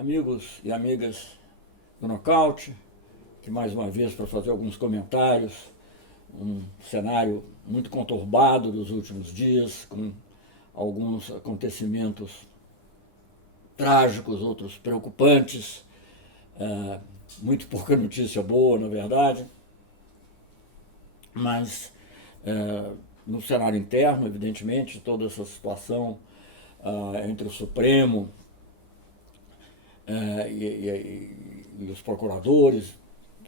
amigos e amigas do Nocaute, que mais uma vez para fazer alguns comentários, um cenário muito conturbado dos últimos dias, com alguns acontecimentos trágicos, outros preocupantes, muito pouca notícia boa, na verdade, mas no cenário interno, evidentemente, toda essa situação entre o Supremo e os procuradores,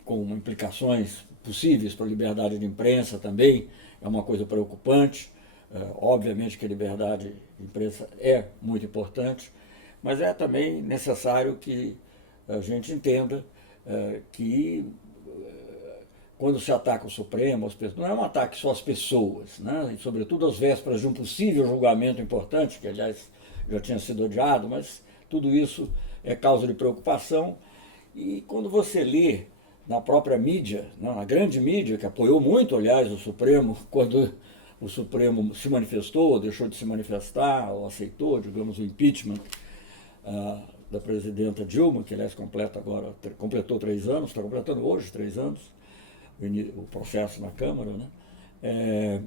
com implicações possíveis para a liberdade de imprensa também, é uma coisa preocupante. Obviamente que a liberdade de imprensa é muito importante, mas é também necessário que a gente entenda que quando se ataca o Supremo, não é um ataque só às pessoas, né? E sobretudo às vésperas de um possível julgamento importante, que aliás já tinha sido adiado, mas tudo isso é causa de preocupação. E quando você lê na própria mídia, na grande mídia, que apoiou muito, aliás, o Supremo, quando o Supremo se manifestou, deixou de se manifestar, ou aceitou, digamos, o impeachment da presidenta Dilma, que aliás completou 3 anos, está completando hoje 3 anos, o processo na Câmara, né?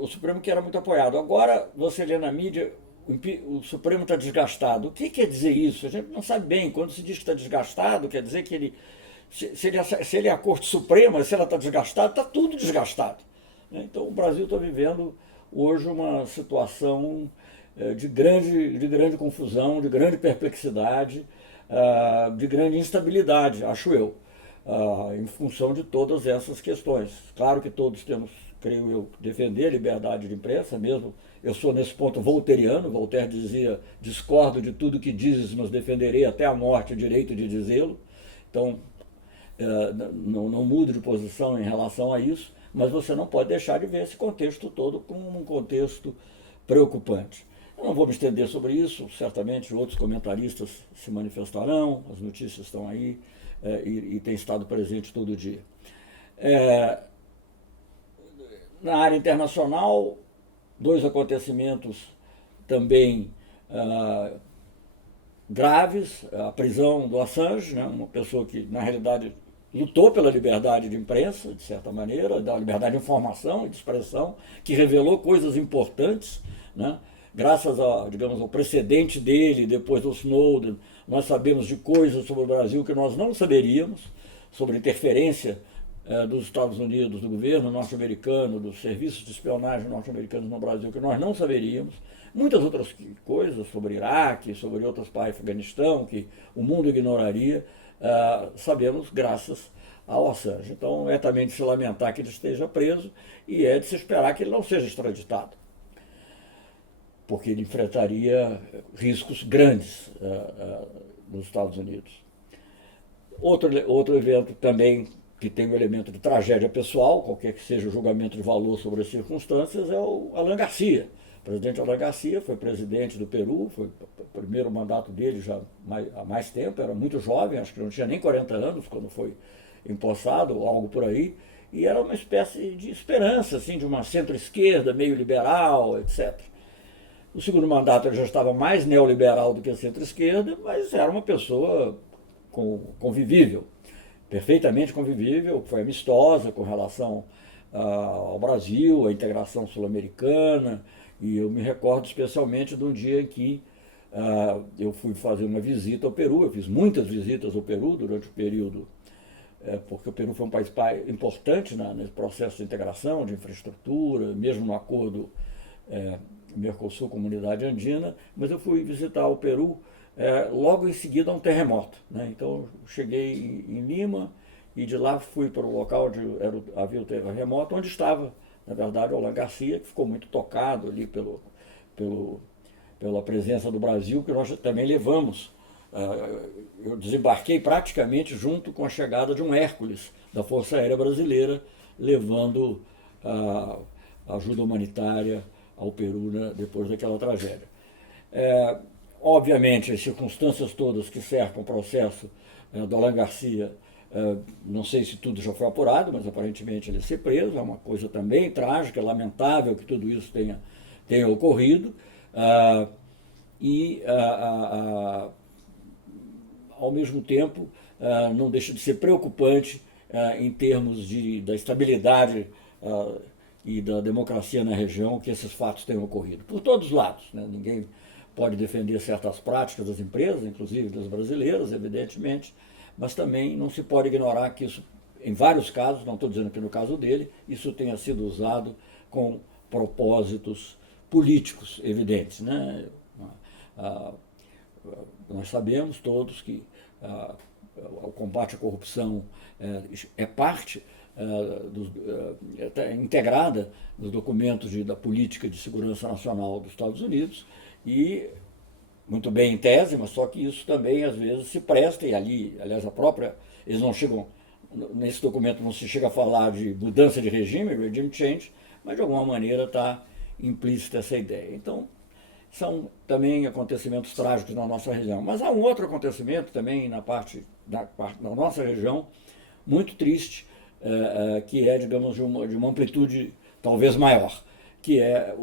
O Supremo que era muito apoiado. Agora você lê na mídia, o Supremo está desgastado. O que quer dizer isso? A gente não sabe bem. Quando se diz que está desgastado, quer dizer que ele, se ele é a Corte Suprema, se ela está desgastada, está tudo desgastado. Então o Brasil está vivendo hoje uma situação de grande confusão, de grande perplexidade, de grande instabilidade, acho eu, em função de todas essas questões. Claro que todos temos, creio eu, defender a liberdade de imprensa, mesmo eu sou nesse ponto voltairiano. Voltaire dizia: discordo de tudo que dizes, mas defenderei até a morte o direito de dizê-lo. Então, não mudo de posição em relação a isso, mas você não pode deixar de ver esse contexto todo como um contexto preocupante. Eu não vou me estender sobre isso, certamente outros comentaristas se manifestarão, as notícias estão aí e têm estado presentes todo dia. Na área internacional, 2 acontecimentos também graves: a prisão do Assange, né, uma pessoa que na realidade lutou pela liberdade de imprensa, de certa maneira, da liberdade de informação e de expressão, que revelou coisas importantes, né? Graças digamos, ao precedente dele, depois do Snowden, nós sabemos de coisas sobre o Brasil que nós não saberíamos, sobre a interferência dos Estados Unidos, do governo norte-americano, dos serviços de espionagem norte-americanos no Brasil, que nós não saberíamos. Muitas outras coisas sobre Iraque, sobre outras partes, Afeganistão, que o mundo ignoraria, sabemos graças ao Assange. Então é também de se lamentar que ele esteja preso e é de se esperar que ele não seja extraditado, porque ele enfrentaria riscos grandes nos Estados Unidos. Outro evento também que tem um elemento de tragédia pessoal, qualquer que seja o julgamento de valor sobre as circunstâncias, é o Alan Garcia. O presidente Alan Garcia foi presidente do Peru, foi o primeiro mandato dele já há mais tempo, era muito jovem, acho que não tinha nem 40 anos quando foi empossado, ou algo por aí, e era uma espécie de esperança, assim, de uma centro-esquerda, meio liberal, etc. No segundo mandato ele já estava mais neoliberal do que a centro-esquerda, mas era uma pessoa convivível, perfeitamente convivível, foi amistosa com relação ao Brasil, à integração sul-americana, e eu me recordo especialmente de um dia em que eu fui fazer uma visita ao Peru. Eu fiz muitas visitas ao Peru durante o período, porque o Peru foi um país importante nesse processo de integração, de infraestrutura, mesmo no acordo Mercosul, Comunidade Andina, mas eu fui visitar o Peru logo em seguida a um terremoto, né? Então cheguei em Lima e de lá fui para o local onde havia o terremoto, onde estava, na verdade, o Alan Garcia, que ficou muito tocado ali pela presença do Brasil, que nós também levamos. Eu desembarquei praticamente junto com a chegada de um Hércules da Força Aérea Brasileira, levando ajuda humanitária ao Peru, né, depois daquela tragédia. Obviamente, as circunstâncias todas que cercam o processo do Alan Garcia, não sei se tudo já foi apurado, mas aparentemente ele ser preso, é uma coisa também trágica, lamentável que tudo isso tenha ocorrido. e, ao mesmo tempo, não deixa de ser preocupante em termos da estabilidade e da democracia na região que esses fatos tenham ocorrido. Por todos os lados, né? Ninguém pode defender certas práticas das empresas, inclusive das brasileiras, evidentemente, mas também não se pode ignorar que isso, em vários casos, não estou dizendo que no caso dele, isso tenha sido usado com propósitos políticos evidentes, né? Nós sabemos todos que o combate à corrupção é parte integrada nos documentos da política de segurança nacional dos Estados Unidos e muito bem em tese, mas só que isso também às vezes se presta, e ali, aliás, eles não chegam, nesse documento não se chega a falar de mudança de regime change, mas de alguma maneira está implícita essa ideia. Então, são também acontecimentos trágicos na nossa região. Mas há um outro acontecimento também da nossa região, muito triste, que é, digamos, de uma amplitude talvez maior, que é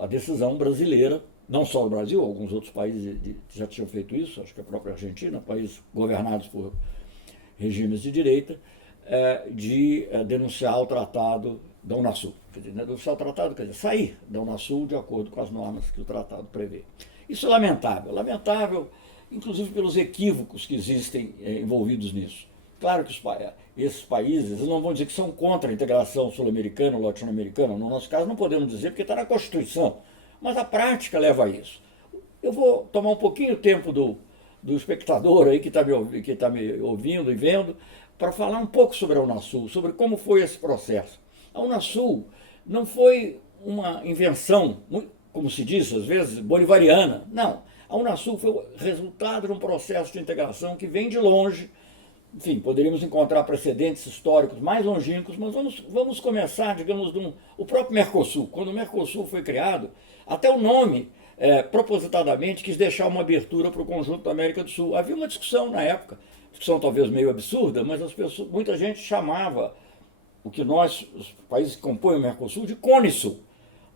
a decisão brasileira, não só o Brasil, alguns outros países já tinham feito isso, acho que a própria Argentina, países governados por regimes de direita, de denunciar o tratado da Unasul. Quer dizer, denunciar o tratado, quer dizer, sair da Unasul de acordo com as normas que o tratado prevê. Isso é lamentável, inclusive pelos equívocos que existem envolvidos nisso. Claro que esses países não vão dizer que são contra a integração sul-americana ou latino-americana, no nosso caso não podemos dizer porque está na Constituição, mas a prática leva a isso. Eu vou tomar um pouquinho o tempo do espectador aí que está me ouvindo e vendo, para falar um pouco sobre a Unasul, sobre como foi esse processo. A Unasul não foi uma invenção, como se diz às vezes, bolivariana. Não. A Unasul foi o resultado de um processo de integração que vem de longe. Enfim, poderíamos encontrar precedentes históricos mais longínquos, mas vamos começar, digamos, o próprio Mercosul. Quando o Mercosul foi criado, até o nome, propositadamente, quis deixar uma abertura para o conjunto da América do Sul. Havia uma discussão na época, discussão talvez meio absurda, mas muita gente chamava o que nós, os países que compõem o Mercosul, de Cone Sul.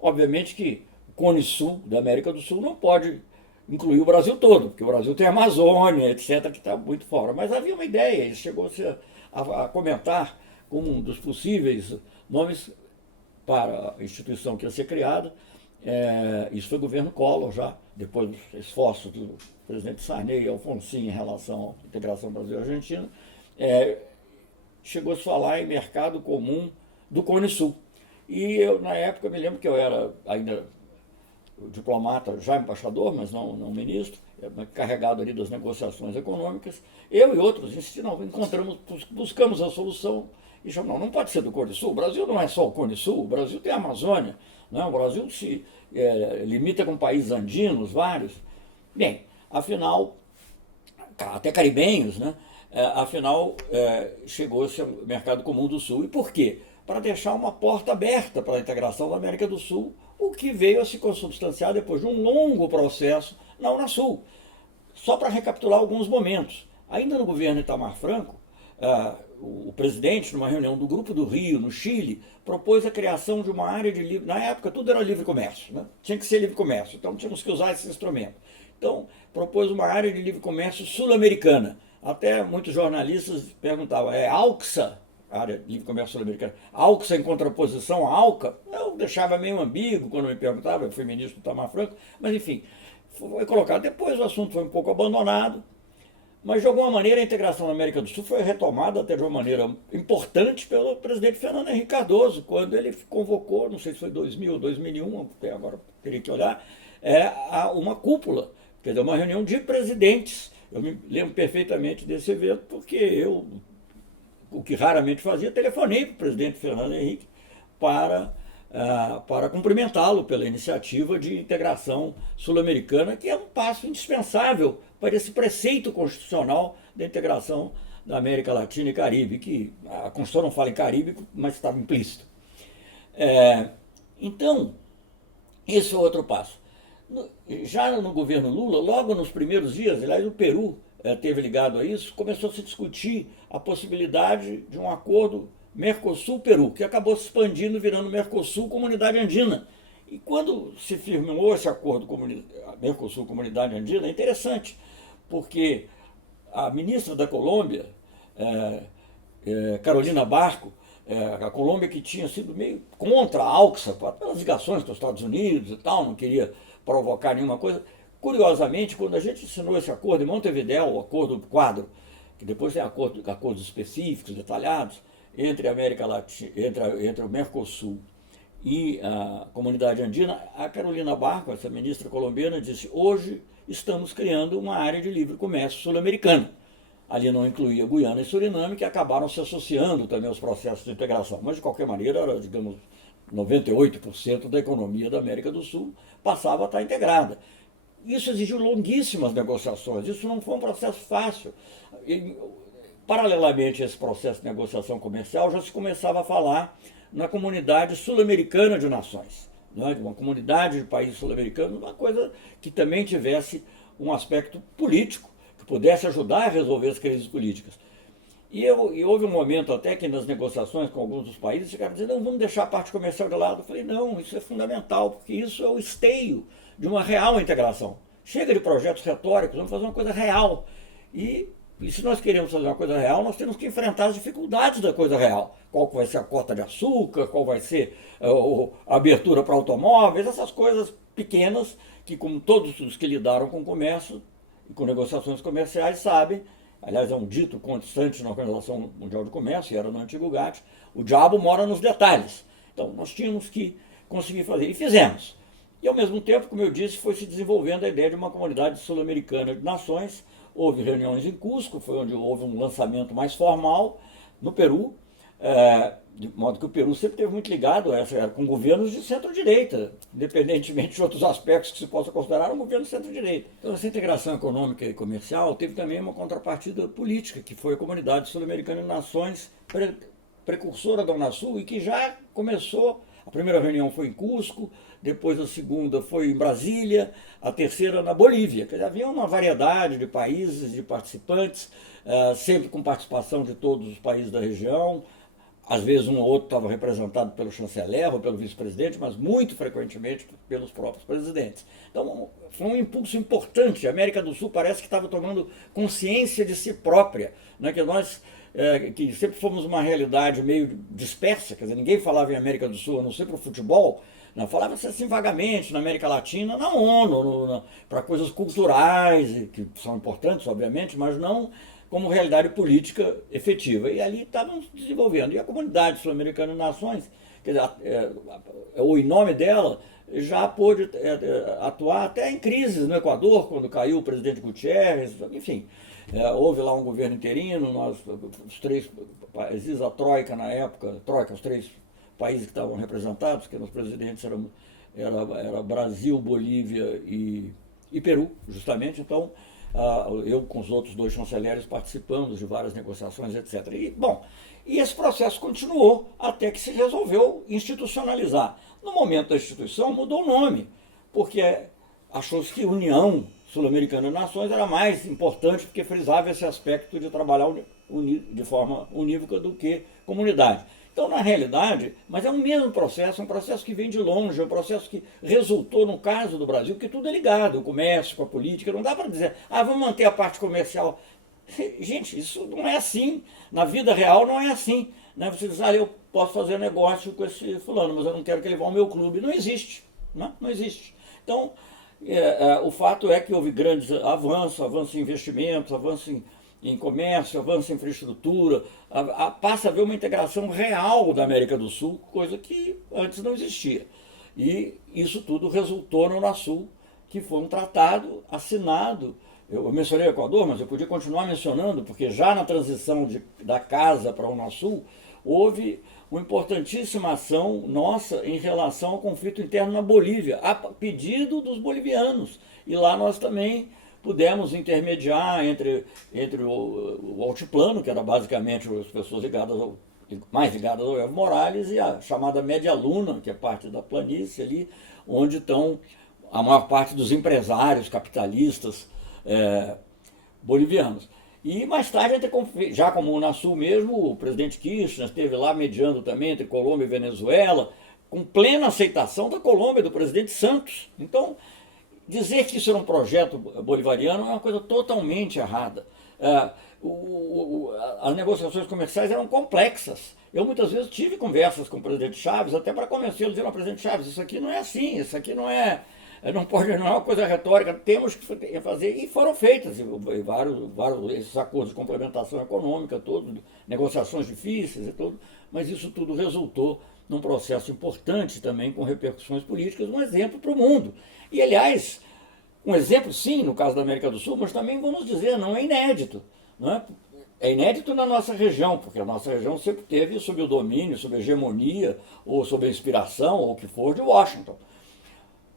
Obviamente que o Cone Sul da América do Sul não pode incluir o Brasil todo, porque o Brasil tem a Amazônia, etc., que está muito fora. Mas havia uma ideia, ele chegou-se a comentar como um dos possíveis nomes para a instituição que ia ser criada. Isso foi o governo Collor já, depois dos esforços do presidente Sarney e Alfonsin em relação à integração Brasil-Argentina, chegou a se falar em mercado comum do Cone Sul. E eu, na época, me lembro que eu era ainda diplomata, já embaixador, mas não ministro, carregado ali das negociações econômicas. Eu e outros buscamos a solução e chamamos, não pode ser do Cone Sul, o Brasil não é só o Cone Sul, o Brasil tem a Amazônia, não, o Brasil se limita com países andinos, vários. Bem, afinal, até caribenhos, né? Afinal, chegou-se ao mercado comum do Sul. E por quê? Para deixar uma porta aberta para a integração da América do Sul, o que veio a se consubstanciar depois de um longo processo na Unasul. Só para recapitular alguns momentos. Ainda no governo Itamar Franco, o presidente, numa reunião do Grupo do Rio, no Chile, propôs a criação de uma área de livre... Na época, tudo era livre comércio, né? Tinha que ser livre comércio, então tínhamos que usar esse instrumento. Então, propôs uma área de livre comércio sul-americana. Até muitos jornalistas perguntavam, ALCSA, área de livre comércio sul-americana, ALCSA em contraposição à ALCA? Eu deixava meio ambíguo quando me perguntava, eu fui ministro do Itamar Franco, mas enfim, foi colocado. Depois o assunto foi um pouco abandonado, mas de alguma maneira a integração na América do Sul foi retomada até de uma maneira importante pelo presidente Fernando Henrique Cardoso, quando ele convocou, não sei se foi 2000 ou 2001, até agora teria que olhar, uma cúpula, quer dizer, uma reunião de presidentes. Eu me lembro perfeitamente desse evento, porque eu, o que raramente fazia, telefonei para o presidente Fernando Henrique para cumprimentá-lo pela iniciativa de integração sul-americana, que é um passo indispensável para esse preceito constitucional da integração da América Latina e Caribe, que a Constituição não fala em Caribe, mas estava implícito. Então, esse é outro passo. Já no governo Lula, logo nos primeiros dias, aliás, o Peru teve ligado a isso, começou a se discutir a possibilidade de um acordo Mercosul-Peru, que acabou se expandindo, virando Mercosul Comunidade Andina. E quando se firmou esse acordo Mercosul-Comunidade Andina, é interessante, porque a ministra da Colômbia, Carolina Barco, a Colômbia que tinha sido meio contra a ALCSA, pelas ligações com os Estados Unidos e tal, não queria provocar nenhuma coisa. Curiosamente, quando a gente assinou esse acordo em Montevidéu, o acordo quadro, que depois tem acordos específicos, detalhados, entre a América Latina, entre o Mercosul e a Comunidade Andina, a Carolina Barco, essa ministra colombiana, disse: hoje estamos criando uma área de livre comércio sul-americana. Ali não incluía Guiana e Suriname, que acabaram se associando também aos processos de integração. Mas, de qualquer maneira, era, digamos, 98% da economia da América do Sul passava a estar integrada. Isso exigiu longuíssimas negociações, isso não foi um processo fácil. E, paralelamente a esse processo de negociação comercial, já se começava a falar na Comunidade Sul-Americana de Nações, né? Uma comunidade de países sul-americanos, uma coisa que também tivesse um aspecto político, que pudesse ajudar a resolver as crises políticas. E houve um momento até que nas negociações com alguns dos países chegaram a dizer: não, vamos deixar a parte comercial de lado. Eu falei: não, isso é fundamental, porque isso é o esteio de uma real integração. Chega de projetos retóricos, vamos fazer uma coisa real. E se nós queremos fazer uma coisa real, nós temos que enfrentar as dificuldades da coisa real. Qual vai ser a cota de açúcar, qual vai ser a abertura para automóveis, essas coisas pequenas que, como todos os que lidaram com o comércio e com negociações comerciais sabem, aliás, é um dito constante na Organização Mundial do Comércio, e era no antigo GATT, o diabo mora nos detalhes. Então, nós tínhamos que conseguir fazer, e fizemos. E, ao mesmo tempo, como eu disse, foi se desenvolvendo a ideia de uma comunidade sul-americana de nações. Houve reuniões em Cusco, foi onde houve um lançamento mais formal, no Peru, de modo que o Peru sempre esteve muito ligado com governos de centro-direita, independentemente de outros aspectos que se possa considerar um governo de centro-direita. Então, essa integração econômica e comercial teve também uma contrapartida política, que foi a Comunidade Sul-Americana de Nações, precursora da Unasul, e que já começou. A primeira reunião foi em Cusco, depois a segunda foi em Brasília, a terceira na Bolívia. Quer dizer, havia uma variedade de países, de participantes, sempre com participação de todos os países da região. Às vezes um ou outro estava representado pelo chanceler ou pelo vice-presidente, mas muito frequentemente pelos próprios presidentes. Então foi um impulso importante. A América do Sul parece que estava tomando consciência de si própria, né? Que nós que sempre fomos uma realidade meio dispersa, quer dizer, ninguém falava em América do Sul, a não ser para o futebol, não, falava-se assim vagamente na América Latina, na ONU, para coisas culturais, que são importantes, obviamente, mas não como realidade política efetiva. E ali estavam se desenvolvendo. E a Comunidade Sul-Americana de Nações, quer dizer, em nome dela, já pôde atuar até em crises no Equador, quando caiu o presidente Gutiérrez, enfim. Houve lá um governo interino, os três países, a Troika na época, os três países que estavam representados, que os presidentes era Brasil, Bolívia e Peru, justamente. Então, eu com os outros dois chanceleres participamos de várias negociações, etc. E esse processo continuou até que se resolveu institucionalizar. No momento da instituição mudou o nome, porque achou-se que União Sul-Americana de Nações era mais importante, porque frisava esse aspecto de trabalhar de forma unívoca do que comunidade. Então, na realidade, mas é o mesmo processo, é um processo que vem de longe, é um processo que resultou, no caso do Brasil, porque tudo é ligado, o comércio com a política, não dá para dizer, vamos manter a parte comercial. Gente, isso não é assim, na vida real não é assim. Né? Você diz, eu posso fazer negócio com esse fulano, mas eu não quero que ele vá ao meu clube. Não existe, né? Não existe. Então, o fato é que houve grandes avanços em investimentos, avanços em comércio, avanço em infraestrutura, passa a haver uma integração real da América do Sul, coisa que antes não existia. E isso tudo resultou no Unasul, que foi um tratado assinado. Eu mencionei o Equador, mas eu podia continuar mencionando, porque já na transição da casa para o Unasul, houve uma importantíssima ação nossa em relação ao conflito interno na Bolívia, a pedido dos bolivianos. E lá nós também pudemos intermediar entre o altiplano, que era basicamente as pessoas mais ligadas ao Evo Morales, e a chamada Média Luna, que é parte da planície ali, onde estão a maior parte dos empresários capitalistas bolivianos. E mais tarde, já como o Unasul mesmo, o presidente Kirchner esteve lá mediando também entre Colômbia e Venezuela, com plena aceitação da Colômbia, do presidente Santos. Então, dizer que isso era um projeto bolivariano é uma coisa totalmente errada. As negociações comerciais eram complexas. Eu muitas vezes tive conversas com o presidente Chaves, até para convencê-lo, dizendo ao presidente Chaves, isso aqui não é assim, isso aqui não é, não é uma coisa retórica, temos que fazer, e foram feitas vários esses acordos de complementação econômica, negociações difíceis e tudo, mas isso tudo resultou num processo importante também, com repercussões políticas, um exemplo para o mundo. E, aliás, um exemplo, sim, no caso da América do Sul, mas também, vamos dizer, não é inédito. Não é? É inédito na nossa região, porque a nossa região sempre teve sob o domínio, sob a hegemonia, ou sob a inspiração, ou o que for, de Washington.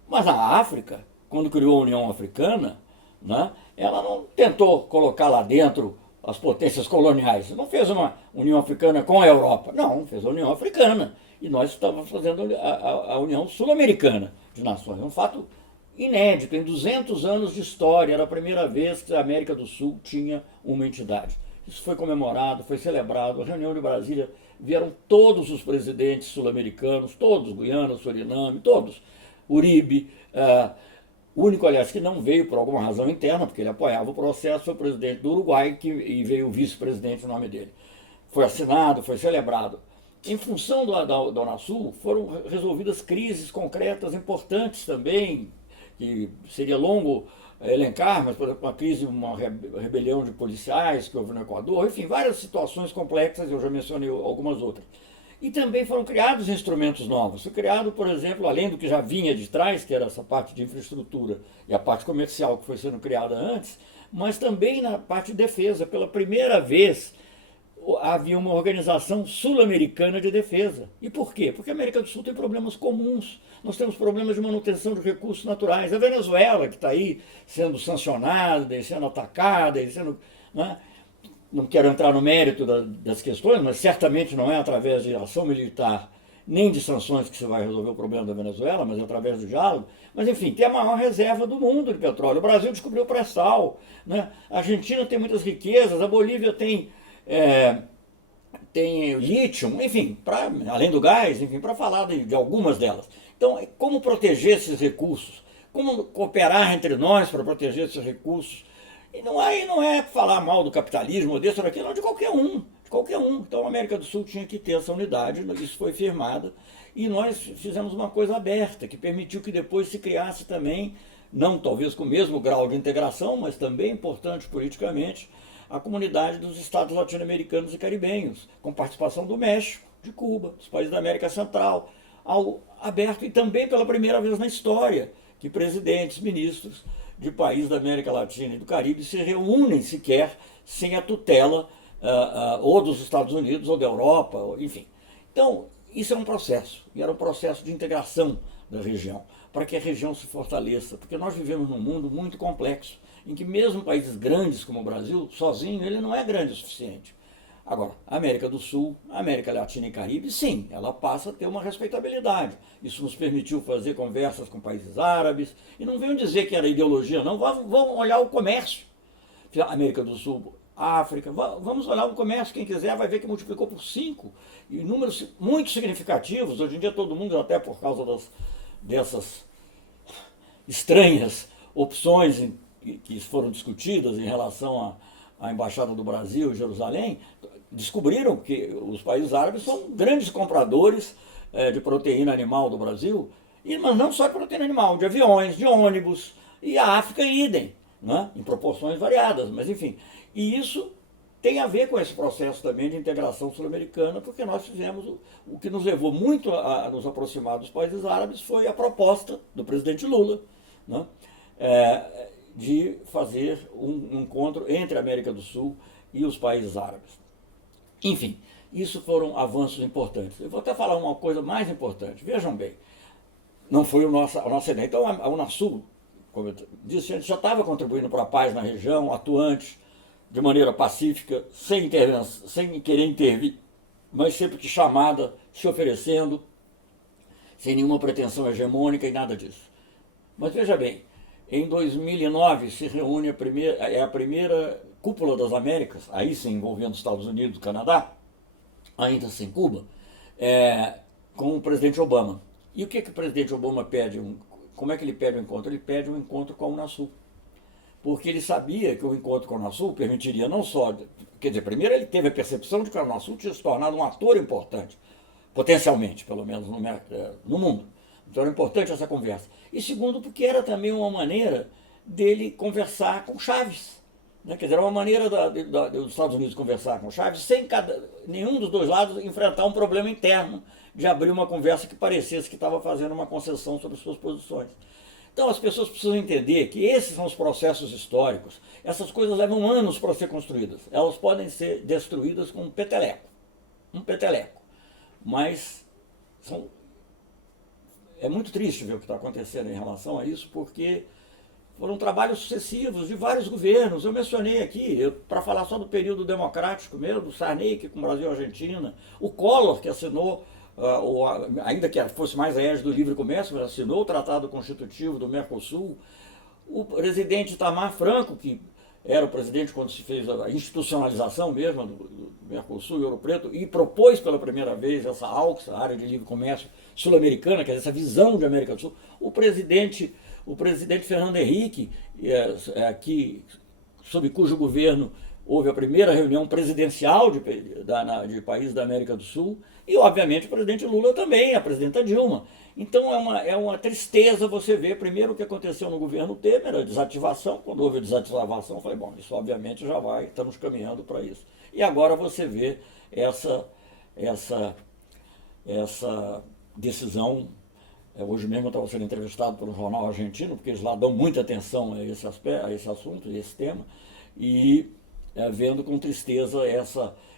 Mas a África, quando criou a União Africana, né, ela não tentou colocar lá dentro as potências coloniais. Não fez uma União Africana com a Europa. Não, fez a União Africana. E nós estávamos fazendo a União Sul-Americana de Nações. É um fato inédito. Em 200 anos de história, era a primeira vez que a América do Sul tinha uma entidade. Isso foi comemorado, foi celebrado. A reunião de Brasília, vieram todos os presidentes sul-americanos, todos, Guiana, Suriname, todos. Uribe, o único, aliás, que não veio por alguma razão interna, porque ele apoiava o processo, foi o presidente do Uruguai, e veio o vice-presidente no nome dele. Foi assinado, foi celebrado. Em função da Unasul, foram resolvidas crises concretas importantes também, que seria longo elencar, mas, por exemplo, uma rebelião de policiais que houve no Equador, enfim, várias situações complexas, eu já mencionei algumas outras. E também foram criados instrumentos novos. Foi criado, por exemplo, além do que já vinha de trás, que era essa parte de infraestrutura e a parte comercial que foi sendo criada antes, mas também na parte de defesa. Pela primeira vez havia uma organização sul-americana de defesa. E por quê? Porque a América do Sul tem problemas comuns. Nós temos problemas de manutenção de recursos naturais. A Venezuela, que está aí sendo sancionada, e sendo atacada, e sendo... Né? Não quero entrar no mérito das questões, mas certamente não é através de ação militar nem de sanções que se vai resolver o problema da Venezuela, mas através do diálogo. Mas, enfim, tem a maior reserva do mundo de petróleo. O Brasil descobriu o pré-sal, né? A Argentina tem muitas riquezas, a Bolívia tem lítio, enfim, além do gás, enfim, para falar de algumas delas. Então, como proteger esses recursos? Como cooperar entre nós para proteger esses recursos? E não é falar mal do capitalismo ou desse ou daquilo, não, de qualquer um. De qualquer um. Então a América do Sul tinha que ter essa unidade, isso foi firmado. E nós fizemos uma coisa aberta, que permitiu que depois se criasse também, não talvez com o mesmo grau de integração, mas também importante politicamente, a comunidade dos estados latino-americanos e caribenhos, com participação do México, de Cuba, dos países da América Central, aberto, e também pela primeira vez na história, que presidentes, ministros de países da América Latina e do Caribe se reúnem sequer sem a tutela ou dos Estados Unidos ou da Europa, enfim. Então, isso é um processo, e era um processo de integração da região, para que a região se fortaleça, porque nós vivemos num mundo muito complexo, em que mesmo países grandes como o Brasil, sozinho, ele não é grande o suficiente. Agora, a América do Sul, a América Latina e Caribe, sim, ela passa a ter uma respeitabilidade. Isso nos permitiu fazer conversas com países árabes, e não venham dizer que era ideologia, não, vamos olhar o comércio. América do Sul, África, vamos olhar o comércio, quem quiser vai ver que multiplicou por 5, e números muito significativos. Hoje em dia todo mundo, até por causa dessas estranhas opções que foram discutidas em relação à Embaixada do Brasil em Jerusalém, descobriram que os países árabes são grandes compradores de proteína animal do Brasil, mas não só de proteína animal, de aviões, de ônibus, e a África idem, né? Em proporções variadas, mas enfim. E isso tem a ver com esse processo também de integração sul-americana, porque nós fizemos o que nos levou muito a nos aproximar dos países árabes foi a proposta do presidente Lula, né? De fazer um encontro entre a América do Sul e os países árabes. Enfim, isso foram avanços importantes. Eu vou até falar uma coisa mais importante. Vejam bem, não foi a nossa ideia. Então a Unasul, como eu disse, a gente já estava contribuindo para a paz na região, atuante, de maneira pacífica, sem querer intervir, mas sempre que chamada, se oferecendo, sem nenhuma pretensão hegemônica e nada disso. Mas veja bem, em 2009 se reúne a primeira Cúpula das Américas, aí sim envolvendo os Estados Unidos e o Canadá, ainda sem Cuba, com o presidente Obama. E o que o presidente Obama pede? Como é que ele pede um encontro? Ele pede um encontro com a Unasul. Porque ele sabia que o encontro com a Unasul permitiria não só... Quer dizer, primeiro ele teve a percepção de que a Unasul tinha se tornado um ator importante, potencialmente, pelo menos no mundo. Então era importante essa conversa. E segundo, porque era também uma maneira dele conversar com Chaves. Né? Quer dizer, era uma maneira dos Estados Unidos conversar com Chaves sem nenhum dos dois lados enfrentar um problema interno de abrir uma conversa que parecesse que estava fazendo uma concessão sobre suas posições. Então as pessoas precisam entender que esses são os processos históricos. Essas coisas levam anos para ser construídas. Elas podem ser destruídas com um peteleco. Um peteleco. Mas é muito triste ver o que está acontecendo em relação a isso, porque foram trabalhos sucessivos de vários governos. Eu mencionei aqui, para falar só do período democrático mesmo, o Sarney, que com o Brasil e a Argentina, o Collor, que assinou, ainda que fosse mais a égide do livre comércio, mas assinou o Tratado Constitutivo do Mercosul, o presidente Itamar Franco, que era o presidente quando se fez a institucionalização mesmo do Mercosul e Ouro Preto, e propôs pela primeira vez essa AUX, a Área de Livre Comércio Sul-Americana, que é essa visão de América do Sul. O presidente Fernando Henrique, sob cujo governo houve a primeira reunião presidencial de países da América do Sul, e obviamente o presidente Lula também, a presidenta Dilma. Então é uma tristeza você ver primeiro o que aconteceu no governo Temer, a desativação. Quando houve a desativação, eu falei, bom, isso obviamente já vai, estamos caminhando para isso. E agora você vê essa decisão. Hoje mesmo eu estava sendo entrevistado por um jornal argentino, porque eles lá dão muita atenção a esse assunto, a esse tema, e vendo com tristeza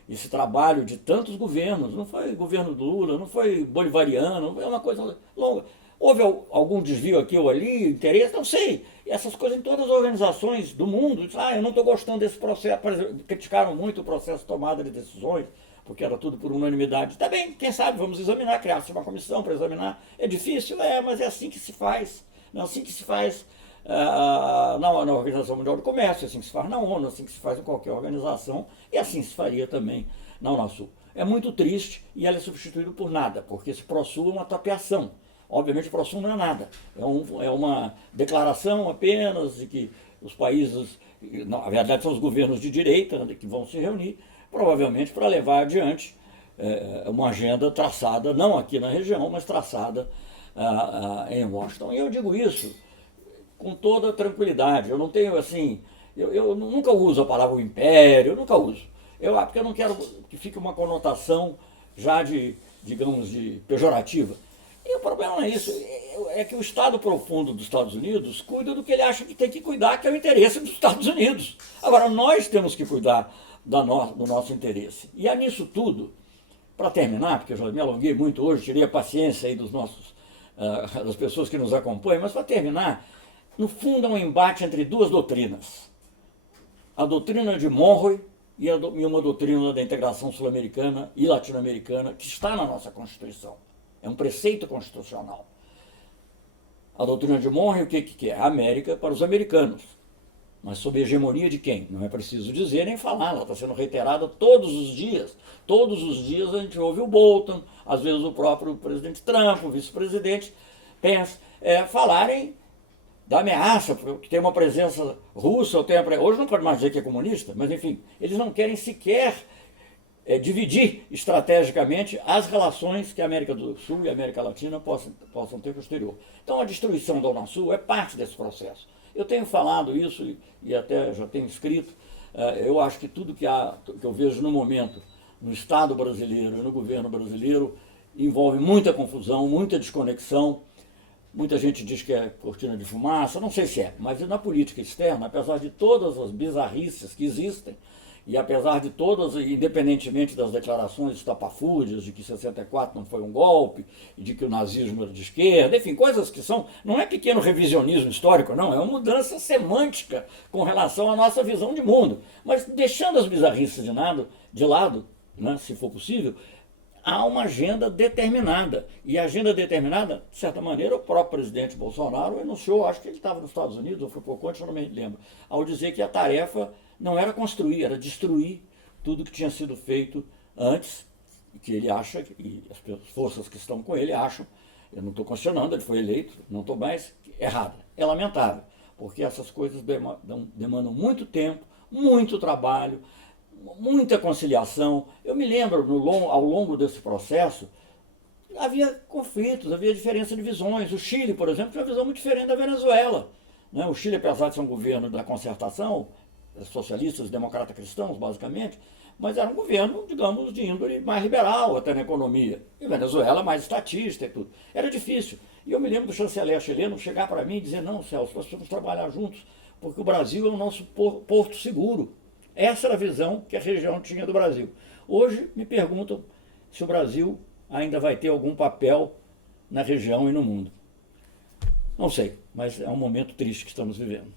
esse trabalho de tantos governos. Não foi governo do Lula, não foi bolivariano, é uma coisa longa. Houve algum desvio aqui ou ali, interesse? Não sei. E essas coisas em todas as organizações do mundo. Eu não estou gostando desse processo. Criticaram muito o processo de tomada de decisões, porque era tudo por unanimidade. Tá bem, quem sabe, vamos examinar, criar-se uma comissão para examinar. É difícil? Mas é assim que se faz. É assim que se faz na Organização Mundial do Comércio, é assim que se faz na ONU, é assim que se faz em qualquer organização, e assim se faria também na Unasul. É muito triste e ela é substituída por nada, porque esse ProSul é uma tapeação. Obviamente o ProSul não é nada, é uma declaração apenas de que os países, na verdade são os governos de direita, né, que vão se reunir, provavelmente para levar adiante uma agenda traçada, não aqui na região, mas traçada em Washington. E eu digo isso com toda tranquilidade. Eu não tenho assim, eu nunca uso a palavra império, eu nunca uso. Porque eu não quero que fique uma conotação já digamos, de pejorativa. E o problema não é isso, é que o Estado profundo dos Estados Unidos cuida do que ele acha que tem que cuidar, que é o interesse dos Estados Unidos. Agora, nós temos que cuidar do nosso interesse. E é nisso tudo, para terminar, porque eu já me alonguei muito hoje, tirei a paciência aí das pessoas que nos acompanham, mas para terminar, no fundo é um embate entre duas doutrinas. A doutrina de Monroe e uma doutrina da integração sul-americana e latino-americana que está na nossa Constituição. É um preceito constitucional. A doutrina de Monroe, o que é? A América para os americanos. Mas sob a hegemonia de quem? Não é preciso dizer nem falar, ela está sendo reiterada todos os dias. Todos os dias a gente ouve o Bolton, às vezes o próprio presidente Trump, o vice-presidente Pence, falarem da ameaça, porque tem uma presença russa, hoje não pode mais dizer que é comunista, mas enfim, eles não querem sequer dividir estrategicamente as relações que a América do Sul e a América Latina possam ter com o exterior. Então a destruição da Unasul é parte desse processo. Eu tenho falado isso e até já tenho escrito, eu acho que tudo que eu vejo no momento no Estado brasileiro e no governo brasileiro envolve muita confusão, muita desconexão. Muita gente diz que é cortina de fumaça, não sei se é, mas na política externa, apesar de todas as bizarrices que existem, e apesar de todas, independentemente das declarações estapafúrdias de que 64 não foi um golpe, e de que o nazismo era de esquerda, enfim, coisas que não é pequeno revisionismo histórico, não, é uma mudança semântica com relação à nossa visão de mundo. Mas deixando as bizarrices de lado, né, se for possível, há uma agenda determinada. E a agenda determinada, de certa maneira, o próprio presidente Bolsonaro enunciou, acho que ele estava nos Estados Unidos, ou foi pouco antes, eu não me lembro, ao dizer que a tarefa não era construir, era destruir tudo que tinha sido feito antes, que ele acha, e as forças que estão com ele acham, Eu não estou questionando, ele foi eleito, não estou mais errada. É lamentável, porque essas coisas demandam muito tempo, muito trabalho, muita conciliação. Eu me lembro, ao longo desse processo, havia conflitos, havia diferença de visões. O Chile, por exemplo, tinha uma visão muito diferente da Venezuela. Né? O Chile, apesar de ser um governo da concertação, socialistas, democratas cristãos, basicamente, mas era um governo, digamos, de índole mais liberal até na economia. E Venezuela mais estatista e tudo. Era difícil. E eu me lembro do chanceler chileno chegar para mim e dizer, não, Celso, nós precisamos trabalhar juntos, porque o Brasil é o nosso porto seguro. Essa era a visão que a região tinha do Brasil. Hoje me perguntam se o Brasil ainda vai ter algum papel na região e no mundo. Não sei, mas é um momento triste que estamos vivendo.